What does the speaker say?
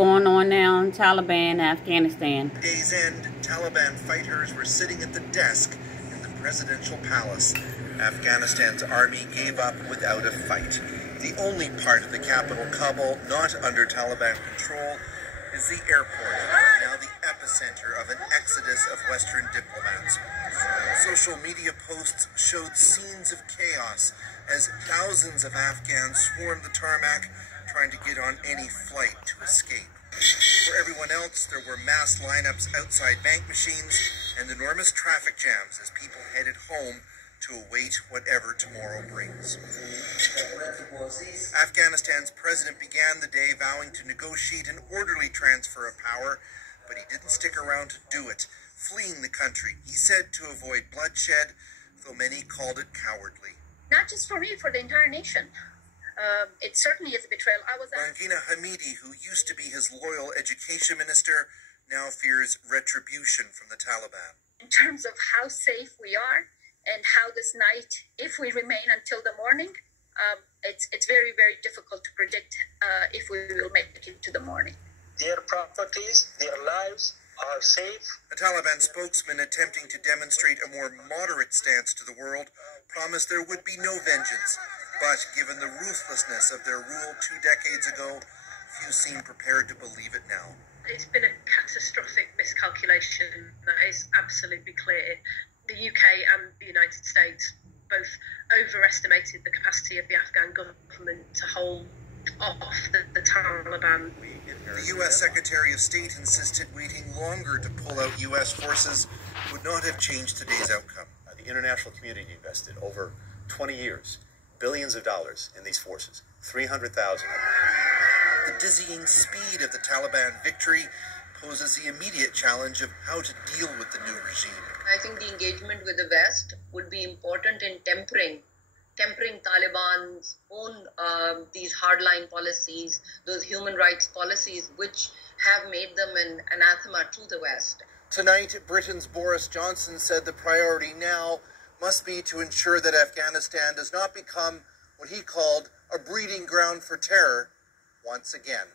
going on now in Taliban, Afghanistan. At day's end, Taliban fighters were sitting at the desk in the presidential palace. Afghanistan's army gave up without a fight. The only part of the capital, Kabul, not under Taliban control, is the airport, now the epicenter of an exodus of Western diplomats. Social media posts showed scenes of chaos as thousands of Afghans swarmed the tarmac, trying to get on any flight to escape. For everyone else, there were mass lineups outside bank machines and enormous traffic jams as people headed home to await whatever tomorrow brings. Afghanistan's president began the day vowing to negotiate an orderly transfer of power, but he didn't stick around to do it, fleeing the country, he said, to avoid bloodshed, though many called it cowardly. Not just for me, for the entire nation. It certainly is a betrayal. Rangina Hamidi, who used to be his loyal education minister, now fears retribution from the Taliban. In terms of how safe we are and how this night, if we remain until the morning, it's very, very difficult to predict if we will make it to the morning. Their properties, their lives are safe. A Taliban spokesman attempting to demonstrate a more moderate stance to the world promised there would be no vengeance. But given the ruthlessness of their rule 2 decades ago, few seem prepared to believe it now. It's been a catastrophic miscalculation that is absolutely clear. The UK and the United States both overestimated the capacity of the Afghan government to hold off the Taliban. The U.S. Secretary of State insisted waiting longer to pull out U.S. forces would not have changed today's outcome. The international community invested over 20 years, billions of dollars in these forces, 300,000 of them. The dizzying speed of the Taliban victory poses the immediate challenge of how to deal with the new regime. I think the engagement with the West would be important in tempering Taliban's own these hardline policies, those human rights policies, which have made them an anathema to the West. Tonight, Britain's Boris Johnson said the priority now must be to ensure that Afghanistan does not become what he called a breeding ground for terror once again.